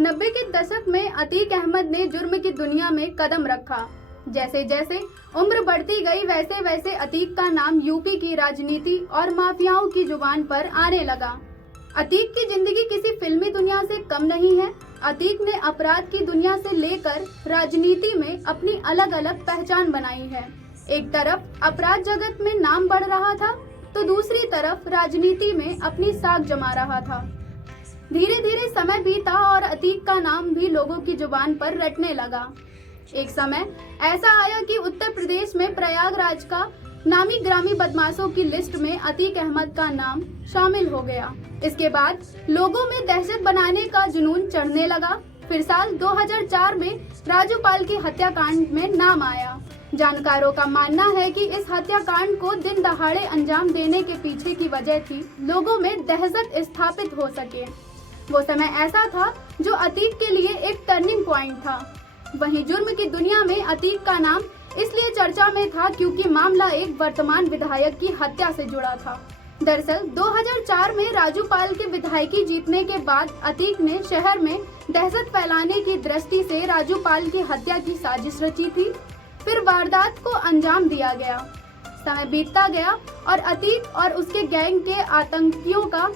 90 के दशक में अतीक अहमद ने जुर्म की दुनिया में कदम रखा। जैसे जैसे उम्र बढ़ती गई वैसे वैसे अतीक का नाम यूपी की राजनीति और माफियाओं की जुबान पर आने लगा। अतीक की जिंदगी किसी फिल्मी दुनिया से कम नहीं है। अतीक ने अपराध की दुनिया से लेकर राजनीति में अपनी अलग अलग पहचान बनाई है। एक तरफ अपराध जगत में नाम बढ़ रहा था तो दूसरी तरफ राजनीति में अपनी साख जमा रहा था। धीरे धीरे समय बीता और अतीक का नाम भी लोगों की जुबान पर रटने लगा। एक समय ऐसा आया कि उत्तर प्रदेश में प्रयागराज का नामी ग्रामी बदमाशों की लिस्ट में अतीक अहमद का नाम शामिल हो गया। इसके बाद लोगों में दहशत बनाने का जुनून चढ़ने लगा। फिर साल 2004 में राजूपाल की हत्याकांड में नाम आया। जानकारों का मानना है कि इस हत्याकांड को दिन दहाड़े अंजाम देने के पीछे की वजह थी लोगों में दहशत स्थापित हो सके। वो समय ऐसा था जो अतीक के लिए एक टर्निंग पॉइंट था। वहीं जुर्म की दुनिया में अतीक का नाम इसलिए चर्चा में था क्योंकि मामला एक वर्तमान विधायक की हत्या से जुड़ा था। दरअसल 2004 में राजूपाल के विधायकी जीतने के बाद अतीक ने शहर में दहशत फैलाने की दृष्टि से राजूपाल की हत्या की साजिश रची थी। फिर वारदात को अंजाम दिया गया। समय बीतता गया और अतीक और उसके गैंग के आतंकियों का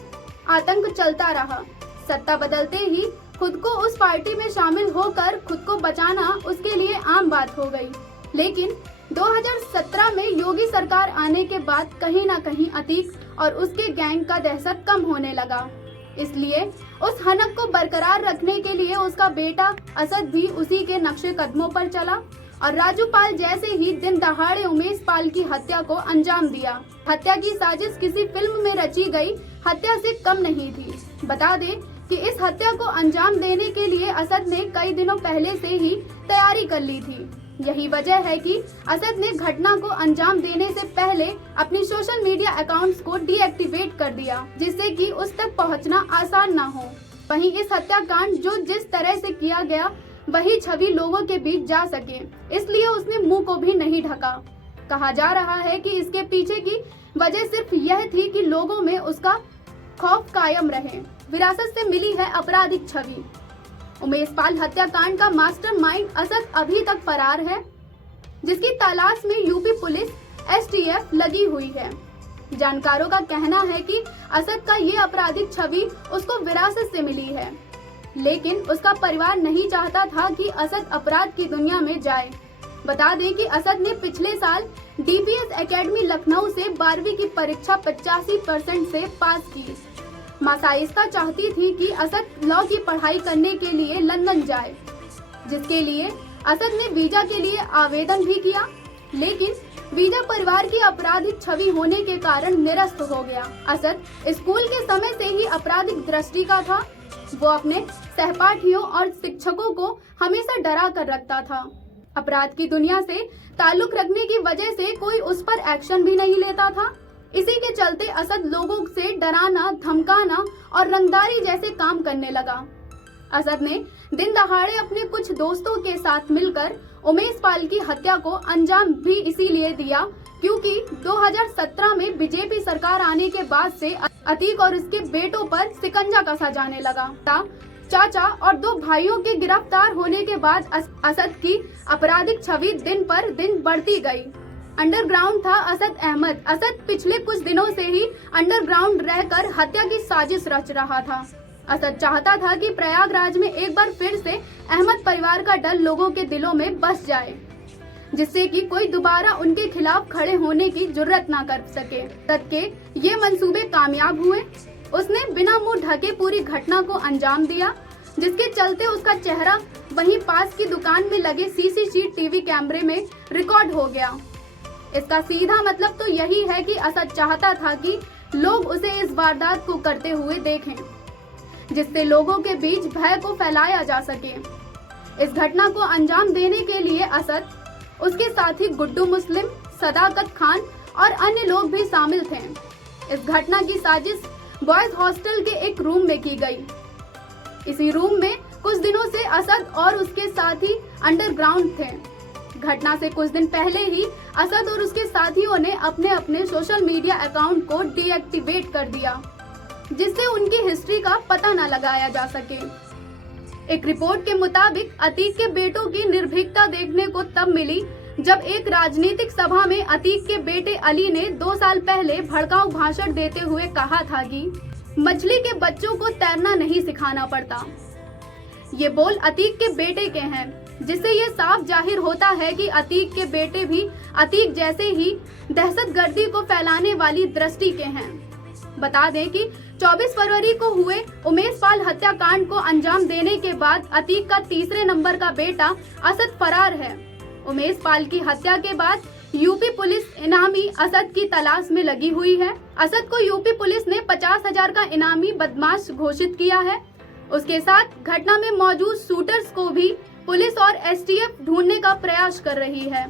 आतंक चलता रहा। सत्ता बदलते ही खुद को उस पार्टी में शामिल होकर खुद को बचाना उसके लिए आम बात हो गई। लेकिन 2017 में योगी सरकार आने के बाद कहीं न कहीं अतीक और उसके गैंग का दहशत कम होने लगा। इसलिए उस हनक को बरकरार रखने के लिए उसका बेटा असद भी उसी के नक्शे कदमों पर चला और राजूपाल जैसे ही दिन दहाड़े उमेश पाल की हत्या को अंजाम दिया। हत्या की साजिश किसी फिल्म में रची गई हत्या से कम नहीं थी। बता दें कि इस हत्या को अंजाम देने के लिए असद ने कई दिनों पहले से ही तैयारी कर ली थी। यही वजह है कि असद ने घटना को अंजाम देने से पहले अपनी सोशल मीडिया अकाउंट्स को डीएक्टिवेट कर दिया, जिससे कि उस तक पहुंचना आसान न हो। वहीं इस हत्याकांड जो जिस तरह से किया गया वही छवि लोगों के बीच जा सके, इसलिए उसने मुंह को भी नहीं ढका। कहा जा रहा है कि इसके पीछे की वजह सिर्फ यह थी कि लोगों में उसका खौफ कायम रहे। विरासत से मिली है आपराधिक छवि। उमेश पाल हत्याकांड का मास्टरमाइंड असद अभी तक फरार है, जिसकी तलाश में यूपी पुलिस एसटीएफ लगी हुई है। जानकारों का कहना है कि असद का ये आपराधिक छवि उसको विरासत से मिली है, लेकिन उसका परिवार नहीं चाहता था कि असद अपराध की दुनिया में जाए। बता दें कि असद ने पिछले साल डीपीएस एकेडमी लखनऊ से 12वीं की परीक्षा 85% से पास की। मां साइस्ता चाहती थी कि असद लॉ की पढ़ाई करने के लिए लंदन जाए, जिसके लिए असद ने वीजा के लिए आवेदन भी किया, लेकिन वीजा परिवार की आपराधिक छवि होने के कारण निरस्त हो गया। असद स्कूल के समय से ही आपराधिक दृष्टि का था। वो अपने सहपाठियों और शिक्षकों को हमेशा डरा कर रखता था। अपराध की दुनिया से ताल्लुक रखने की वजह से कोई उस पर एक्शन भी नहीं लेता था। इसी के चलते असद लोगों से डराना, धमकाना और रंगदारी जैसे काम करने लगा। असद ने दिन दहाड़े अपने कुछ दोस्तों के साथ मिलकर उमेश पाल की हत्या को अंजाम भी इसीलिए दिया क्योंकि 2017 में बीजेपी सरकार आने के बाद से अतीक और उसके बेटों पर शिकंजा कसा जाने लगा। चाचा और 2 भाइयों के गिरफ्तार होने के बाद असद की आपराधिक छवि दिन पर दिन बढ़ती गई। अंडरग्राउंड था असद अहमद। असद पिछले कुछ दिनों से ही अंडरग्राउंड रहकर हत्या की साजिश रच रहा था। असद चाहता था कि प्रयागराज में एक बार फिर से अहमद परिवार का डर लोगों के दिलों में बस जाए, जिससे कि कोई दोबारा उनके खिलाफ खड़े होने की जुर्रत ना कर सके। असद के ये मंसूबे कामयाब हुए। उसने बिना मुंह ढके पूरी घटना को अंजाम दिया, जिसके चलते उसका चेहरा वहीं पास की दुकान में लगे सीसीटीवी कैमरे में रिकॉर्ड हो गया। इसका सीधा मतलब तो यही है कि असद चाहता था कि लोग उसे इस वारदात को करते हुए देखें, जिससे लोगों के बीच भय को फैलाया जा सके। इस घटना को अंजाम देने के लिए असद, उसके साथी गुड्डू मुस्लिम, सदाकत खान और अन्य लोग भी शामिल थे। इस घटना की साजिश बॉयज हॉस्टल के एक रूम में की गई। इसी रूम में कुछ दिनों से असद और उसके साथी अंडरग्राउंड थे। घटना से कुछ दिन पहले ही असद और उसके साथियों ने अपने अपने सोशल मीडिया अकाउंट को डीएक्टिवेट कर दिया, जिससे उनकी हिस्ट्री का पता न लगाया जा सके। एक रिपोर्ट के मुताबिक अतीक के बेटों की निर्भीकता देखने को तब मिली जब एक राजनीतिक सभा में अतीक के बेटे अली ने 2 साल पहले भड़काऊ भाषण देते हुए कहा था कि मछली के बच्चों को तैरना नहीं सिखाना पड़ता। ये बोल अतीक के बेटे के हैं, जिससे ये साफ जाहिर होता है कि अतीक के बेटे भी अतीक जैसे ही दहशतगर्दी को फैलाने वाली दृष्टि के हैं। बता दें कि 24 फरवरी को हुए उमेश पाल हत्याकांड को अंजाम देने के बाद अतीक का तीसरे नंबर का बेटा असद फरार है। उमेश पाल की हत्या के बाद यूपी पुलिस इनामी असद की तलाश में लगी हुई है। असद को यूपी पुलिस ने 50,000 का इनामी बदमाश घोषित किया है। उसके साथ घटना में मौजूद शूटर्स को भी पुलिस और एसटीएफ ढूंढने का प्रयास कर रही है।